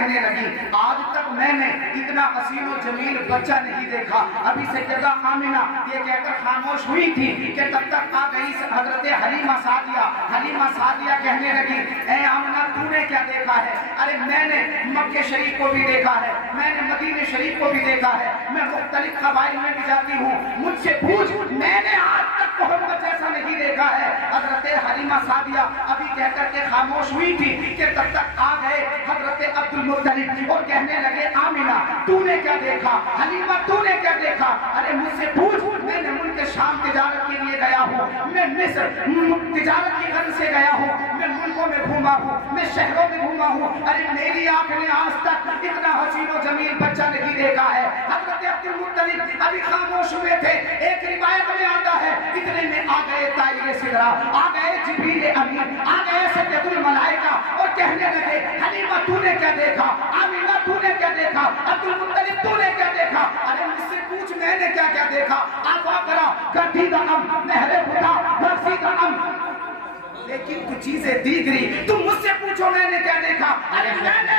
کہنے لگی آج تک میں نے اتنا حسین و جمیل بچہ نہیں دیکھا. ابھی سیدہ آمنہ یہ کہہ کر خاموش ہوئی تھی کہ تب تک آ گئی حضرت حلیمہ سعدیہ. حلیمہ سعدیہ کہنے لگی اے آمنہ تو نے کیا دیکھا ہے؟ ارے میں نے مکہ شریف کو بھی دیکھا ہے, میں نے مدینہ شریف کو بھی دیکھا ہے, میں مختلف قبائل میں بھی جاتی ہوں, مجھ سے پوچھ میں نے آج تک محمد جیسا نہیں دیکھا ہے. حضرت حلیمہ سعدیہ ابھی کہہ کر کے خاموش ہوئی تھی کہ تب تک آ گئے حضرت عبد المطلب اور کہنے لگے آمنہ تو نے کیا دیکھا؟ حلیمہ تو نے کیا دیکھا؟ ارے مجھ سے پوچھ میں نے ملک شام تجارت کے لیے گیا ہوں, میں مصر تجارت کی غرض سے گیا ہوں, میں ملکوں میں گھوما ہوں, میں شہروں میں گھوما ہوں. ارے میری آنکھ نے آج تک اتنا حسین و جمیل بچہ نہیں دیکھا ہے. حضرت عبد المطلب ابھی خاموش ہوئے تھے. ایک روایت میں آتا ہے اتنے میں آ گئے طائر سدرا, آ گئے جبریل امین, آ گئے سیدۃ الملائکہ اور کہنے لگے حلیمہ تو نے کیا دیکھا؟ آمنہ تو نے کیا دیکھا؟ عبد المطلب تو نے کیا دیکھا؟ ارے مجھ سے پوچھ میں نے کیا کیا دیکھا؟ آقا کرا گردیدہ ام مہر خدا گرسیدہ ام, لیکن تو چیزیں دیگری تم مجھ سے پوچھو میں نے کیا دیکھا؟ ارے میں نے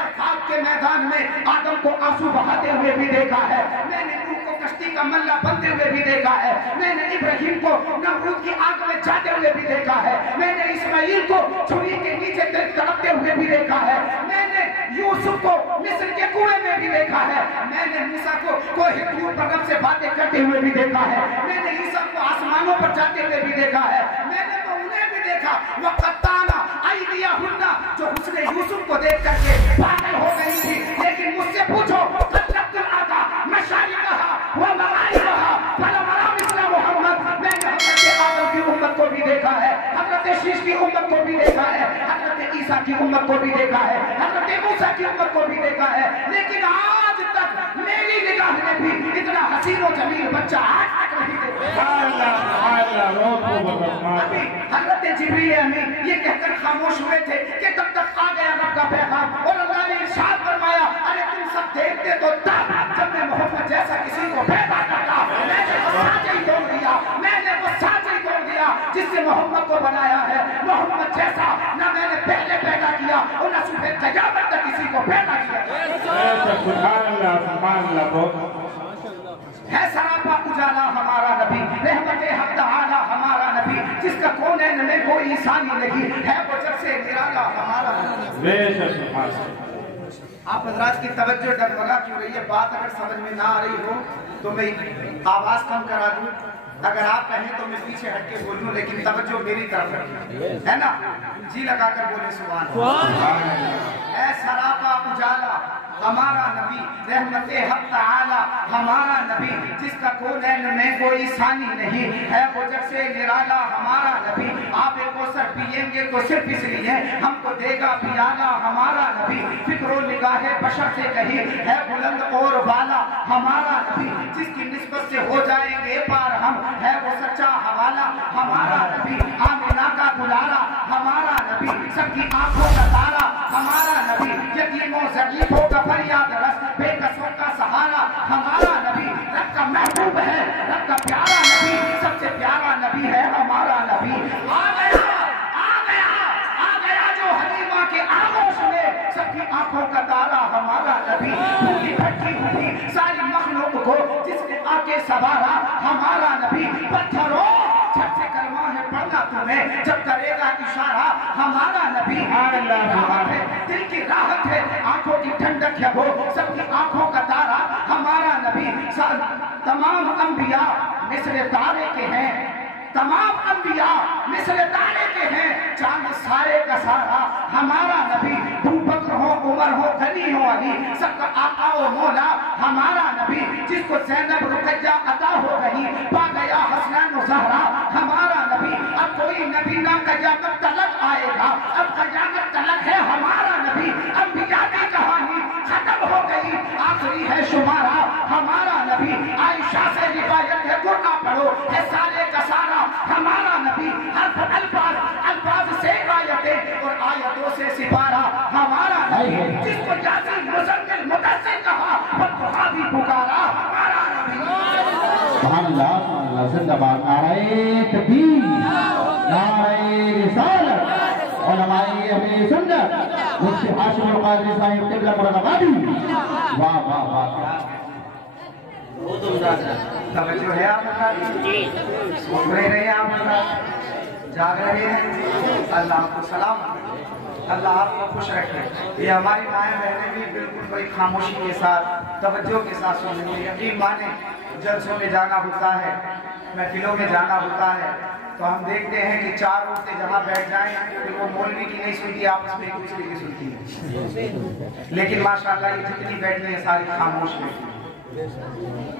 عرفات کے میدان میں آدم کو آنسو بہاتے ہوئے بھی دیکھا ہے, میں نے نوح کو کشتی کا ملہ بنتے ہوئے بھی دیکھا ہے, میں نے ابراہیم کو نمرود کی آگ میں جاتے ہوئے بھی دیکھا ہے, میں نے اسماعیل کو چھری کے نیچے تڑپتے ہوئے بھی دیکھا ہے, میں نے یوسف کو مصر کے کنویں میں بھی دیکھا ہے, میں نے موسیٰ کو کوہ طور پر رب سے باتیں کرتے ہوئے بھی دیکھا ہے, میں نے عیسیٰ کو آسمانوں پر جاتے ہوئے بھی دیکھا ہے, میں نے تو انہیں بھی دیکھا وَقَطَّعْنَا أَيْدِيَهُنَّ جو حسن یوسف کو دیکھ کر کے پاگل ہو گئی تھی. لیکن مجھ سے پوچھو قَدَّتُ الْأَرْضَ مَشَارِقَهَا وَمَغَارِبَهَا فَلَمْ أَرَ مِثْلَ مُحَمَّدٍ. میں نے حضرت آدم کی امت کو بھی دیکھا ہے, حضرت شیش کی امت کو بھی دیکھا ہے, حضرت عیسیٰ کی امت کو بھی دیکھا ہے, حضرت موسیٰ کی امت کو بھی دیکھا ہے, لیکن آج تک میری نگاہ نے بھی اتنا حسین و جمیل بچہ آج تک نہیں دیکھا. ابھی حضرت جبریل امین یہ کہہ کر خاموش ہوئے تھے کہ تب تک آ گیا رب کا پیغام, اور اللہ نے ارشاد فرمایا ارے تم سب دیکھتے تو تب جب میں محمد جیسا کسی کو پیدا کرتا. میں نے وہ سانچہ ہی توڑ دیا, میں نے وہ سانچہ ہی توڑ دیا جس سے محمد کو بنایا ہے. محمد جیسا نہ میں نے پہلے پیدا کیا اور نہ صبح قیامت تک کسی کو پیدا کیا. ہے سراپا اجالا ہمارا نبی, رحمت حق تعالی ہمارا نبی, جس کا کونین میں کوئی ثانی نہیں ہے, وہ جب سے نرالا ہمارا نبی. آپ حضرات کی توجہ ڈگمگا کیوں رہی ہے؟ بات اگر سمجھ میں نہ آ رہی ہو تو میں آواز کم کرا دوں, اگر آپ کہیں تو میں پیچھے ہٹ کے بولوں, لیکن توجہ میری طرف رکھیں, ہے نا؟ جی لگا کر بولے سبحان اللہ. اے سراپا اجالا ہمارا نبی, رحمت حق تعالی ہمارا نبی, جس کا کونین میں کوئی ثانی نہیں ہے, وہ جب سے نرالا ہمارا نبی. آپ کو سر پیئیں گے تو صرف اس لیے ہم کو دے گا پیالا ہمارا نبی. فکر و نگاہ بشر سے کہیں ہے بلند اور والا ہمارا نبی, جس کی نسبت سے ہو جائیں گے پار ہم, ہے وہ سچا حوالہ ہمارا نبی. آمنہ کا دلارا ہمارا نبی, سب کی آنکھوں کا تارا ہمارا نبی, یتیموں ضعیفوں کا فریاد رس, بے کسوں کا سہارا ہمارا نبی. رب کا محبوب ہے, رب کا پیارا نبی, سب سے پیارا نبی ہے ہمارا نبی. آ گیا آ گیا آ گیا جو حلیمہ کے آغوش میں, سب کی آنکھوں کا تارا ہمارا نبی. پوری بھٹی ہوئی ساری مخلوق کو جس نے آ کے سوارا ہمارا نبی. پتھروں جھٹ سے کلمہ ہے پڑھنا تمہیں جب کرے گا اشارہ ہمارا نبی. راحت ہے دل کی راحت ہے, آنکھوں کی ٹھنڈک ہے وہ, سب کی آنکھوں کا تارا ہمارا نبی. تمام انبیاء مثل تارے کے ہیں, تمام انبیاء مثل تارے کے ہیں, چاند سارے کا سارا ہمارا نبی. ابو بکر ہو, عمر ہو, غنی ہو, علی, سب کا آقا و مولا ہمارا نبی. جس کو زینب رقیہ عطا ہو گئی, پا گیا حسنین و زہرا ہمارا نبی. اب کوئی نبی نہ قیامت تلک آئے گا, اب قیامت تلک ہے ہمارا نبی. انبیاء کی کہانی ختم ہو گئی, آخری ہے شمارا ہمارا نبی. عائشہ سے روایت ہے, قرآن پڑھو, ہے سارے کا سارا ہمارا نبی. حرف الفاظ سے آیتیں اور آیتوں سے سپارہ ہمارا نبی. جس کو یاسین مزمل مدثر کہا, فتحہ بھی پکارا ہمارا نبی. سبحان اللہ, زندہ باد. نعرہ تکبیر, نعرہ رسالت, علماء اہل سنت. मुझसे हाशिम القادری صاحب قبلہ مرادآبادی واہ واہ واہ بہت عمدہ توجہ ہے آپ کا سن رہے ہیں آپ کا جاگ رہے ہیں اللہ آپ کو سلام اللہ آپ کو خوش رکھے یہ ہماری مائیں بہنیں بھی بالکل بڑی خاموشی کے ساتھ توجہ کے ساتھ سن رہی ہیں یقین مانیں جلسوں میں جانا ہوتا ہے محفلوں میں جانا ہوتا ہے تو ہم دیکھتے ہیں کہ چار عورتیں جہاں بیٹھ جائیں پھر وہ مولوی کی نہیں سنتی آپس میں ایک دوسرے کی سنتی ہے لیکن ماشاءاللہ یہ جتنی بیٹھی ہیں ساری خاموش بیٹھی ہیں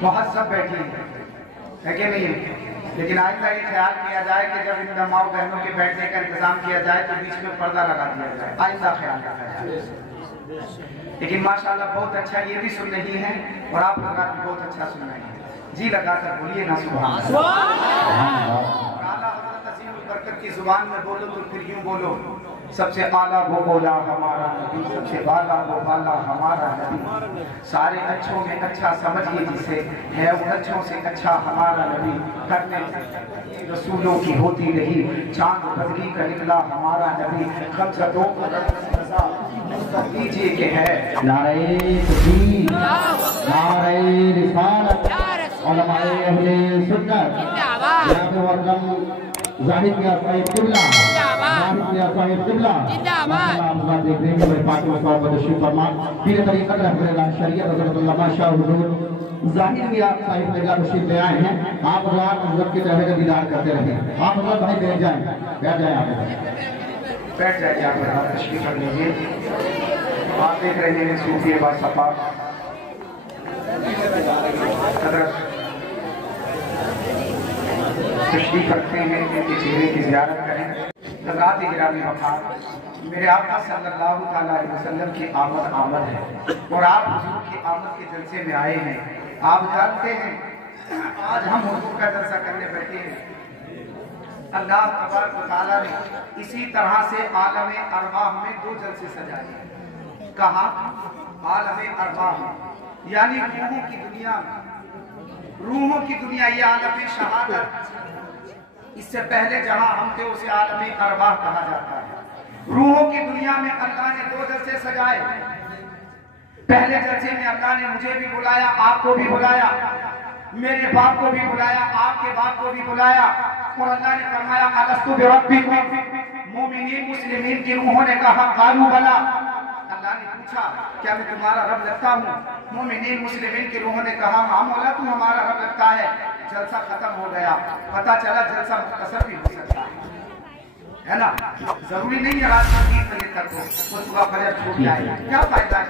مہذب بیٹھی ہیں ہے کہ نہیں لیکن آئندہ یہ خیال کیا جائے کہ جب ان ماؤں بہنوں کے بیٹھنے کا انتظام کیا جائے تو بیچ میں پردہ لگا دیا جائے آئندہ خیال رکھا جائے لیکن ماشاءاللہ بہت اچھا یہ بھی سن رہی ہیں اور آپ لوگ بھی بہت اچھا سن رہے ہیں جی لگا کر بولیے نا سبحان اللہ اعلیٰ حضرت عظیم البرکت کی زبان میں بولو تو پھر یوں بولو سب سے اعلیٰ وہ مولا ہمارا نبی سب سے بالا وہ بالا ہمارا نبی سارے اچھوں میں اچھا سمجھیے جسے ہے ان اچھوں سے اچھا ہمارا نبی کرنے رسولوں کی ہوتی نہیں چاند بدری کا نکلا ہمارا نبی خمسطوں کو رضا دیجئے کہ ہے نعرہ تکبیر نعرہ رسالت علماء اہل سنت جناب ورکم ظاہر کیا صاحب قبلہ ظاہر کیا صاحب قبلہ اللہ دیکھ رہے ہیں میرے پاک و صاحب تشریف فرما پیر طریقت رحمۃ اللہ شریعت حضرت علامہ شاہ حضور ظاہر کیا صاحب قبلہ تشریف لے آئے ہیں آپ حضرات حضرت کے چہرے کا دیدار کرتے رہیں آپ حضرت بھائی بیٹھ جائیں آپ بیٹھ جائیے آپ تشریف کر لیجیے آپ دیکھ رہے ہیں صوفی باصفا حضرت تشریف رکھتے ہیں ان کے چہرے کی زیارت کریں حضرات گرامی وفا میرے آقا صلی اللہ علیہ وسلم کی آمد ہے اور آپ حضور کی آمد کے جلسے میں آئے ہیں آپ جانتے ہیں آج ہم حضور کا جلسہ کرنے بیٹھے ہیں اللہ تبارک و تعالیٰ نے اسی طرح سے عالم ارواح میں 2 جلسے سجائے ہیں کہا عالم ارواح یعنی روحوں کی دنیا یہ عالم شہادت اس سے پہلے جہاں ہم تھے اسے عالم ارواح کہا جاتا ہے روحوں کی دنیا میں اللہ نے 2 جلسے سجائے پہلے جلسے میں اللہ نے مجھے بھی بلایا آپ کو بھی بلایا میرے باپ کو بھی بلایا آپ کے باپ کو بھی بلایا اور اللہ نے فرمایا الستو بربکم مومنین مسلمین کی روحوں نے کہا قالوا بلا اللہ نے پوچھا کیا میں تمہارا رب لگتا ہوں مومنین مسلمین کی روحوں نے کہا ہاں مولا تو ہمارا رب لگتا ہے جلسہ ختم ہو گیا پتہ چلا جلسہ مختصر بھی ہو سکتا ہے نا ضروری نہیں ہے رات کو 3 بجے تک ہو وہ صبح فجر چھوٹ جائے کیا فائدہ ہے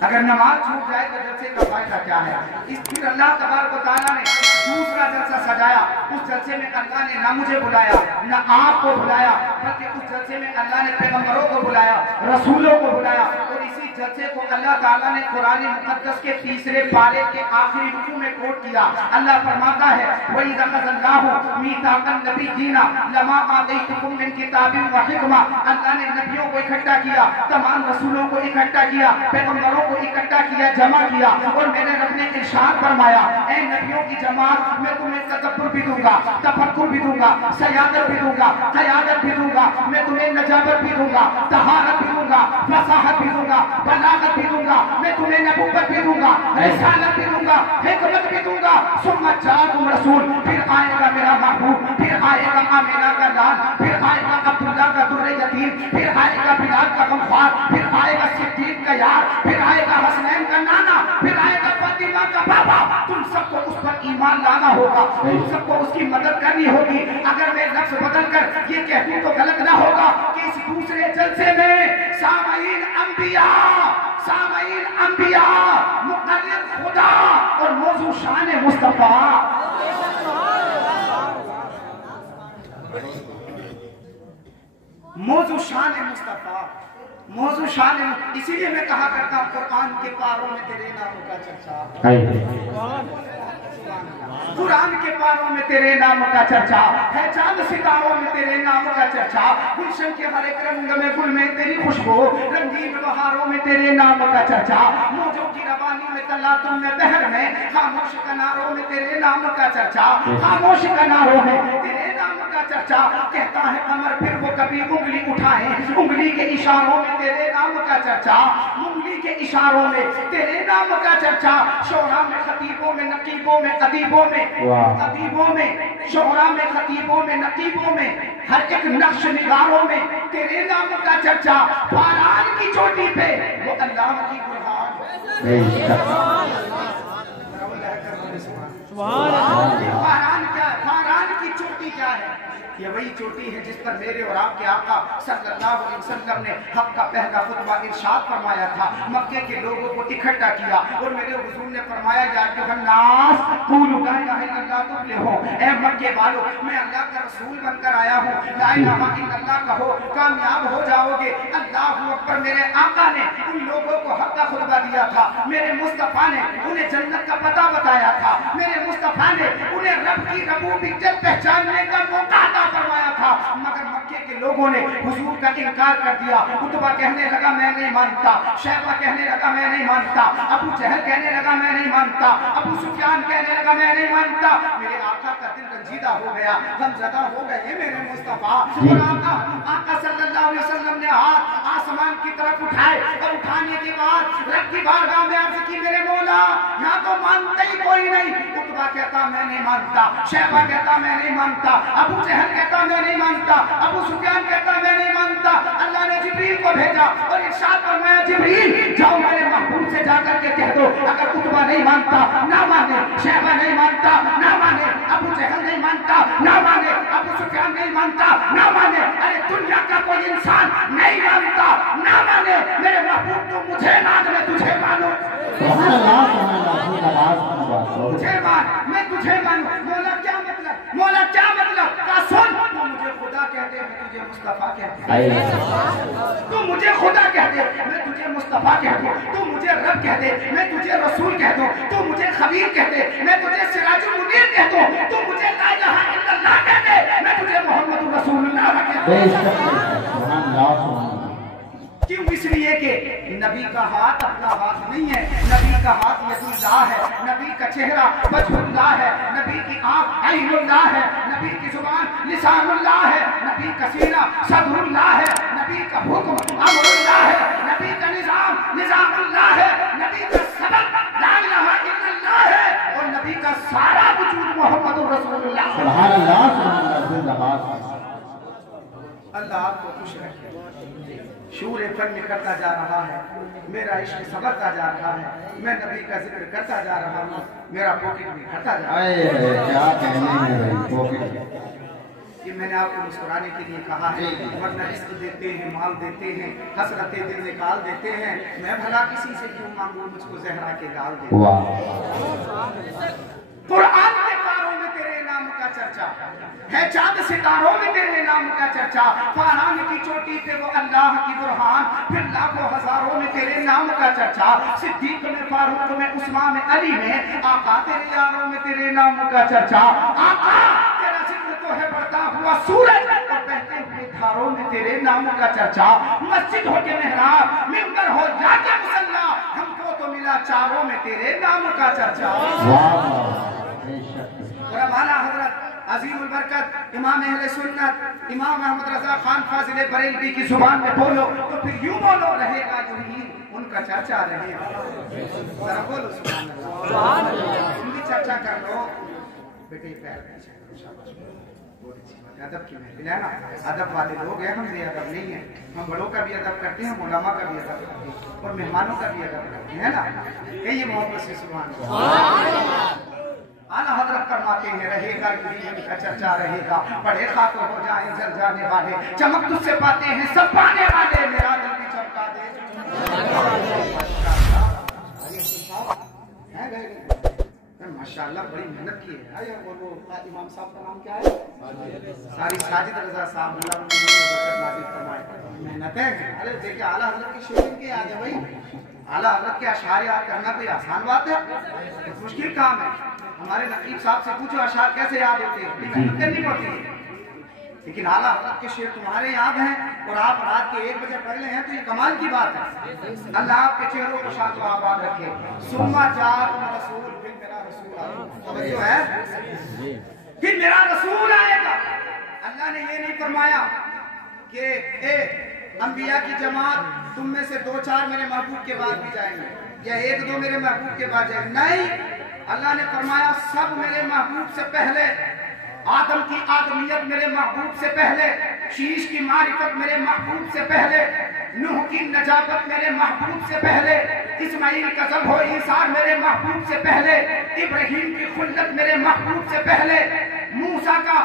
اگر نماز چھوٹ جائے تو جلسے کا فائدہ کیا ہے پھر اللہ تبارک و تعالیٰ نے دوسرا جلسہ سجایا اس جلسے میں اللہ نے نہ مجھے بلایا نہ آپ کو بلایا بلکہ اس جلسے میں اللہ نے پیغمبروں کو بلایا رسولوں کو بلایا اور اسی جلسے کو اللہ تعالیٰ نے قرآن مقدس کے 3 پارے کے آخری رکوع میں کوٹ کیا اللہ فرماتا ہے وَإِذَا أَخَذَ اللَّهُ مِيثَاقَ النَّبِيِّينَ لَمَا آتَيْتُكُم مِّن كِتَابٍ وَحِكْمَةٍ اللہ نے نبیوں کو اکٹھا کیا تمام رسولوں کو اکٹھا کیا پیغمبروں کو اکٹھا کیا جمع کیا اور میں نے رب نے ارشاد فرمایا اے نبیوں کی جماعت میں تمہیں تدبر بھی دوں گا تفکر بھی دوں گا سیادت بھی دوں گا قیادت بھی دوں گا میں تمہیں نجابت بھی دوں گا طہارت بھی دوں گا فصاحت بھی دوں گا بلاغت بھی دوں گا میں تمہیں نبوت بھی دوں گا رسالت بھی دوں گا حکمت بھی دوں گا ثم جاءکم رسول پھر آئے گا میرا محبوب پھر آئے گا آمینہ کا لال پھر آئے گا عبداللہ کا در یتیم پھر آئے گا بلال کا غمخوار پھر آئے گا صدیق کا یار پھر آئے گا حسنین کا نانا پھر آئے گا فاطمہ کا بابا تم سب کو اس پر ایمان لانا ہوگا تم سب کو اس کی مدد کرنی ہوگی اگر میں لفظ بدل کر یہ کہہ دوں تو غلط نہ ہوگا کہ اس دوسرے جلسے میں سامعین انبیاء مقرر خدا اور موضوع شان مصطفیٰ موضوع شان مصطفیٰ اسی لیے میں کہا کرتا ہوں قرآن کے پاروں میں تیرے نام کا چرچا قرآن کے پاروں میں تیرے نام کا چرچا ہے چاند ستاروں میں تیرے نام کا چرچا گلشن کے ہر ایک رنگ میں گل میں تیری خوشبو رنگین بہاروں میں تیرے نام کا چرچا موجوں کی روانی میں تلاطم میں بحر میں خاموش کناروں میں تیرے نام کا چرچا خاموش کناروں میں تیرے نام کا चर्चा। कहता है अमर फिर वो कभी उंगली उठाए, उंगली के इशारों में तेरे नाम का चर्चा, उंगली के इशारों में तेरे नाम का चर्चा। शोरा में खतीबों में नकीबों में अदीबों में, अदीबों में शोरा में खतीबों में नकीबों में हर एक नक्श निगारों में तेरे नाम का चर्चा। फारान की चोटी पे वो अल्लाह की बुरहान, फारान क्या, फारान की चोटी क्या है? ये वही चोटी है जिस पर मेरे और आपके आका सल्लल्लाहु अलैहि वसल्लम ने हक का पहला खुतबा इरशाद फरमाया था। मक्के के लोगों को इकट्ठा किया और मेरे हुजूर ने फरमाया या अय्युहन्नास कुलू ला इलाहा इल्लल्लाह तुफ्लिहू, ऐ मक्के वालों मैं अल्लाह का रसूल बनकर आया हूँ, ला इलाहा इल्लल्लाह कहो कामयाब हो जाओगे। अल्लाहु अकबर। मेरे आका ने उन लोगों को हक का खुतबा दिया था, मेरे मुस्तफा ने उन्हें जन्नत का पता बताया था, मेरे मुस्तफा ने उन्हें रब की रबूबियत पहचानने का मौका फरमाया था। मगर मक्के के लोगों ने हुजूर का इनकार कर दिया। उतबा कहने लगा मैं नहीं मानता, शैबा कहने लगा मैं नहीं मानता, अबू जहल कहने लगा मैं नहीं मानता, अबू सुफियान कहने लगा मैं नहीं मानता। मेरे आका का दिल रंजीदा हो गया, गमज़दा हो गए मेरे मुस्तफा। और आका सल्लल्लाहु अलैहि वसल्लम ने हाथ आसमान की तरफ उठाए और उठाने के बाद रब की बारगाह में अर्ज़ की मेरे मौला यहाँ तो मानता ही कोई नहीं। उतबा कहता मैं नहीं मानता, शैबा कहता मैं नहीं मानता, अबू जहल कहता मैं नहीं मानता, अबू सुफियान कहता मैं नहीं मानता। अल्लाह ने जिब्रील को भेजा और इरशाद फरमाया जिब्रील जाओ मेरे महबूब से जाकर के कह दो अगर उतबा नहीं मानता ना माने, शैबा नहीं मानता ना माने, अबू जहल नहीं मानता ना माने, अबू सुफियान नहीं मानता ना माने, अरे दुनिया का कोई इंसान नहीं मानता ना माने, मेरे महबूब तुम मुझे मान मैं तुझे मानूं, मुझे मान मैं तुझे मानूं। मौला क्या मतलब, मौला क्या मतलब का सुन, तू मुझे खुदा कह दे मैं तुझे मुस्तफा कह दूं, तू मुझे खुदा कह दे मैं तुझे मुस्तफा कह दूं, तू मुझे रब कह दे मैं तुझे रसूल कह दूं, तू मुझे खबीर कह दे मैं तुझे सिराजुल मुनीर कह दूं, तू मुझे ला इलाहा इल्लल्लाह कह दे मैं तुझे मोहम्मद रसूलुल्लाह कह दूं। क्यों? इसलिए कि नबी का हाथ अपना हाथ नहीं है, नबी का हाथ यदुल्लाह है, नबी का चेहरा वजहुल्लाह है, नबी की आंख ऐनुल्लाह है, नबी की जुबान लिसानुल्लाह है, नबी का सीना सदरुल्लाह है, नबी का हुक्म अमरुल्लाह है, नबी का निजाम निजामुल्लाह है, नबी का सबब ला इलाहा इल्लल्लाह है और नबी का सारा वजूद मोहम्मद रसूलुल्लाह। सुभान अल्लाह, सुभान अल्लाह। अल्लाह आपको खुश रखे। शूर फन निखरता जा रहा है, मेरा इश्क सबरता जा रहा है, मैं नबी का जिक्र करता जा रहा हूँ, मेरा पॉकेट भी भरता जा रहा है। क्या कहने हैं भाई पॉकेट। कि मैंने आपको मुस्कुराने के लिए कहा है, वरना रिस्क देते हैं, माल देते हैं, हसरतें दिल निकाल देते हैं, मैं भला किसी से क्यों मांगू मुझको ज़हरा के गाल दे। कुरान के पारों में तेरे नाम का चर्चा है, चांद सितारों में तेरे नाम का चर्चा, फारान की चोटी पे वो अल्लाह की बुरहान, फिर लाखों हजारों में तेरे नाम का चर्चा, सिद्दीक में फारूक में उस्मान में अली में, आका तेरे यारों में तेरे नाम का चर्चा। आका तेरा जिक्र तो है बढ़ता हुआ सूरज और बहते हुए धारों में तेरे नाम का चर्चा, मस्जिद हो के मेहराब मिंबर हो जाके मुसल्ला, हमको तो मिला चारों में तेरे नाम का चर्चा। और हमारा हजरत अजीमुल बरकत इमाम अहले सुन्नत इमाम अहमद रजा खान फाजिल बरेलवी की जुबान में बोलो तो फिर यूं बोलो रहेगा यूं उनका चर्चा रहेगा। जरा बोलो सुभान अल्लाह। उनकी चर्चा कर लो बेटे, पैर पीछे करो, शाबाश, बहुत अच्छी बात है। अदब की महफिल है ना, अदब वाले लोग हैं, हम बेअदब नहीं है, हम बड़ों का भी अदब करते हैं, उलमा का भी अदब करते हैं और मेहमानों का भी अदब करते हैं ना। कहिए मोहब्बत से सुभान अल्लाह। आला हजरत फरमाते हैं रहेगा यूं का चर्चा रहेगा, पढ़े खाको हो जाए जल जाने वाले, चमक तुझसे पाते हैं सब पाने वाले, मेरा दिल भी चमका दे। माशाल्लाह बड़ी मेहनत की है। वो इमाम साहब का नाम क्या है? सारी साजिद रजा साहब, मेहनत है। अरे देखिए आला हजरत की शेर के याद है भाई, आला हजरत के अशार याद करना कोई आसान बात है? मुश्किल काम है। हमारे नकीब साहब से पूछो अशार कैसे याद होते हैं, मेहनत करनी पड़ती है। लेकिन आला हजरत के शेर तुम्हारे याद हैं और आप रात के 1 बजे पढ़ ले हैं तो ये कमाल की बात है। अल्लाह आपके चेहरों को शाद आबाद रखे। सुम्मा जात रसूल, फिर मेरा रसूल आएगा, फिर मेरा रसूल आएगा। अल्लाह ने ये नहीं फरमाया कि ए अंबिया की जमात तुम में से 2-4 मेरे महबूब के बाद भी जाएंगे या 1-2 मेरे महबूब के बाद जाएंगे। नहीं, अल्लाह ने फरमाया सब मेरे महबूब से पहले, आदम की आदमियत मेरे महबूब से पहले, शीश की मारिफत मेरे महबूब से पहले, नूह की नजाकत मेरे महबूब से पहले, इस्माइल का ज़ब्ह ईसार मेरे महबूब से पहले, इब्राहिम की खुल्लत मेरे महबूब से पहले, मूसा का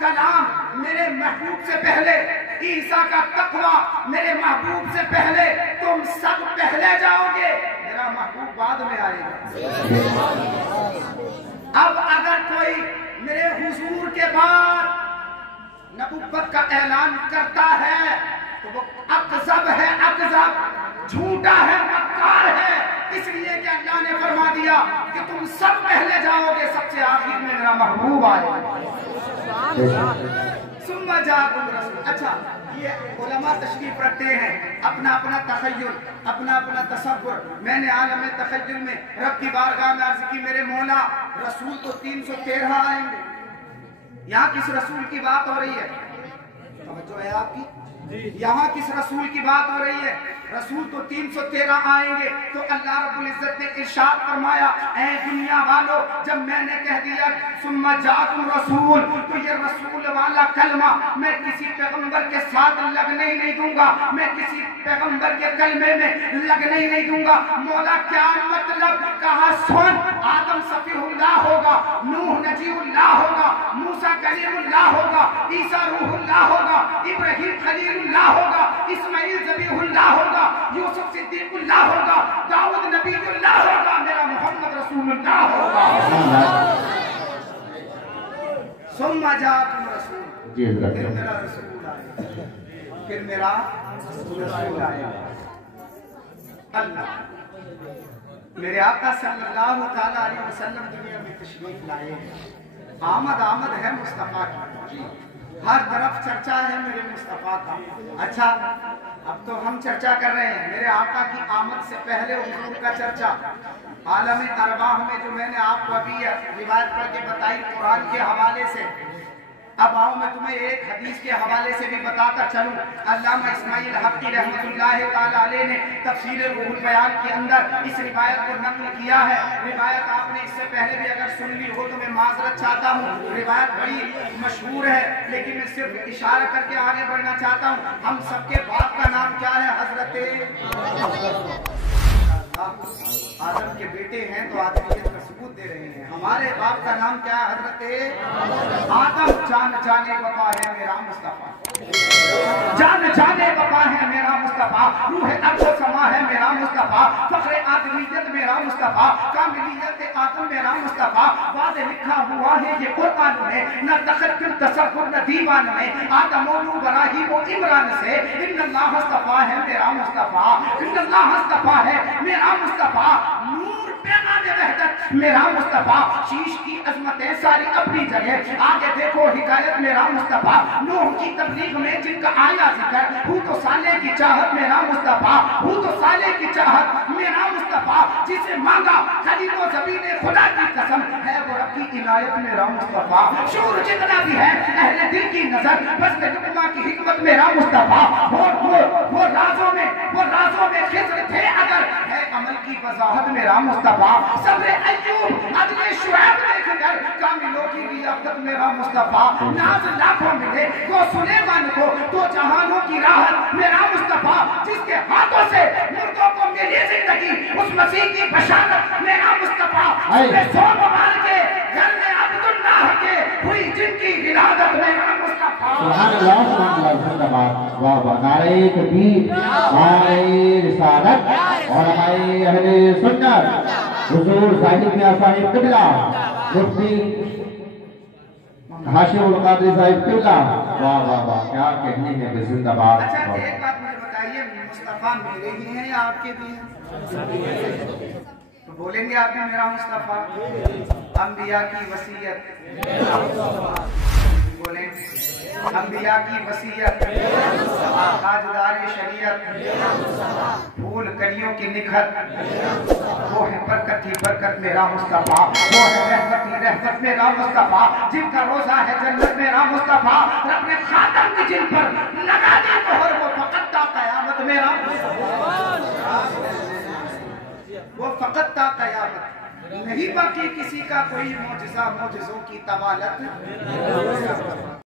कलाम मेरे महबूब से पहले, ईसा का तकवा मेरे महबूब से पहले। तुम सब पहले जाओगे, मेरा महबूब बाद में आएगा। अब अगर कोई मेरे हुजूर के बाद नबुव्वत का ऐलान करता है तो वो अकज़ब है, अकज़ब झूठा है, मक्कार है। इसलिए कि अल्लाह ने फरमा दिया कि तुम सब पहले जाओगे, सबसे आखिर में मेरा महबूब आएगा। सुम्मा जाकुम रसूल। अच्छा, ये उलमा तशरीफ रखते हैं, अपना अपना तखय्युल, अपना अपना तसव्वुर। मैंने आलम तखय्युल में रब की बारगाह में अर्ज़ की, मेरे मौला रसूल तो 313 आएंगे। यहाँ किस रसूल की बात हो रही है? तवज्जो है आपकी? यहाँ किस रसूल की बात हो रही है? रसूल तो 313 आएंगे। तो अल्लाह रब्बुल इज्जत ने इरशाद फरमाया, ऐ दुनिया वालों, जब मैंने कह दिया सुम्मा जाकुम रसूल, तो ये रसूल वाला कलमा मैं किसी पैगंबर के साथ लगने ही नहीं दूंगा, मैं किसी पैगंबर के कलमे में लगने ही नहीं दूंगा। मौला क्या मतलब? कहा सुन, आदम सफीहुल्लाह होगा, नूह नजीउल्लाह होगा, मूसा कलीमुल्लाह होगा, ईसा रूहुल्लाह होगा, इब्राहिम खलीलुल्लाह होगा, इस्माइल ज़बीहुल्लाह होगा, यूसुफ सिद्दीकुल्लाह होगा, दाऊद नबीयुल्लाह होगा, मेरा मोहम्मद रसूलुल्लाह होगा। सुम्मा जाकुम रसूल, फिर मेरा रसूल आएगा, फिर मेरा रसूल आएगा। अल्लाह मेरे आका सल्लल्लाहु तआला अलैहि वसल्लम दुनिया में तशरीफ लाए। आमद आमद है मुस्तफ़ा की, हर तरफ चर्चा है मेरे मुस्तफ़ा का। अच्छा, अब तो हम चर्चा कर रहे हैं, मेरे आका की आमद से पहले हुजूर का चर्चा आलम अरवाह में जो मैंने आपको अभी रिवायत पढ़ के बताई कुरान के हवाले से। अब आओ मैं तुम्हें एक हदीस के हवाले से भी बताता चलूं। अल्लामा इस्माइल हक़ी रहमतुल्लाह तआला अलैह ने तफसीर रूहुल बयान के अंदर इस रिवायत को नक़ल किया है। रिवायत आपने इससे पहले भी अगर सुन ली हो तो मैं माजरत चाहता हूँ। रिवायत बड़ी मशहूर है, लेकिन मैं सिर्फ इशारा करके आगे बढ़ना चाहता हूँ। हम सबके बाप का नाम क्या है? हजरत आदम के बेटे हैं तो आदमियत का सबूत दे रहे हैं। हमारे बाप का नाम क्या है? हजरत आदम। जान जाने वफा है मेरा मुस्तफा, जान जाने वफा है मेरा मुस्तफा, रूह अर्ज़ समा है मेरा मुस्तफा, फख्र आदमियत मेरा मुस्तफा, कामिलियत आदम मेरा मुस्तफा। वादे लिखा हुआ है ये कुरान में, न तखत्तुल तसव्वुर न दीवान में, आदम और इब्राहीम और इमरान से। इन्नल्लाह मुस्तफा है मेरा मुस्तफा, इन्नल्लाह मुस्तफा है मेरा मुस्तफा। नूर पैगाम वहदत मेरा मुस्तफा, शीश की अजमतें सारी अपनी जगह। आगे देखो हिकायत मेरा मुस्तफा, नूह की तबलीग में जिनका आया जिक्र, हूँ तो साले की चाहत मेरा मुस्तफा, हूँ तो साले की चाहत मेरा मुस्तफा। जिसे मांगा खली तो ज़मीने खुदा की कसम है, वो रब की इनायत मेरा मुस्तफा। शूर जितना भी है अहले दिल की नजर, बस लुकमा की हिकमत मेरा मुस्तफा। वो राजों में खिज़र थे अगर, है अमल की वजाहत मेरा मुस्तफा। सब्र अय्यूब अदले शुएब देखकर, कामिलों की लियाकत मेरा मुस्तफा। नाज लाखों मिले वो सुलेमान को, तो जहानों की राहत मेरा मुस्तफा। जिसके हाथों से मुर्दों को मिली जिंदगी, उस मसीह की बशारत मेरा मुस्तफा। सो मुबारक के घर में अब्दुल्लाह के हुई जिनकी विलादत मेरा मुस्तफा। सुभान अल्लाह, सुभान अल्लाह, जिंदाबाद। वाह वाह, नारे तकबीर, नारे रिसालत और हमारे अहले सुन्नत हुजूर साहिब मियां साहिब किबला मुफ्ती हाशिमुल कादरी साहिब किबला। वाह वाह वाह, क्या कहने हैं, जिंदाबाद। अच्छा, एक बात मुझे बताइए, मुस्तफा मेरे ही हैं या आपके भी हैं? तो बोलेंगे आप भी मेरा मुस्तफा। अंबिया की वसीयत बोलें, अंबिया की वसीयत, ताजदार शरीयत, फूल कलियों की निखत, वो है बरकत ही बरकत जन्नत मेरा मुस्तफा, वो है रहमती रहमत मेरा मुस्तफा, जिनका रोजा है जन्नत मेरा मुस्तफा, रब ने खातम की जिन पर लगा दी मोहर, वो फकत ता कयामत मेरा, वो फकत ता कयामत, नहीं बाकी किसी का कोई मौजज़ा मौजज़ों की तवालत।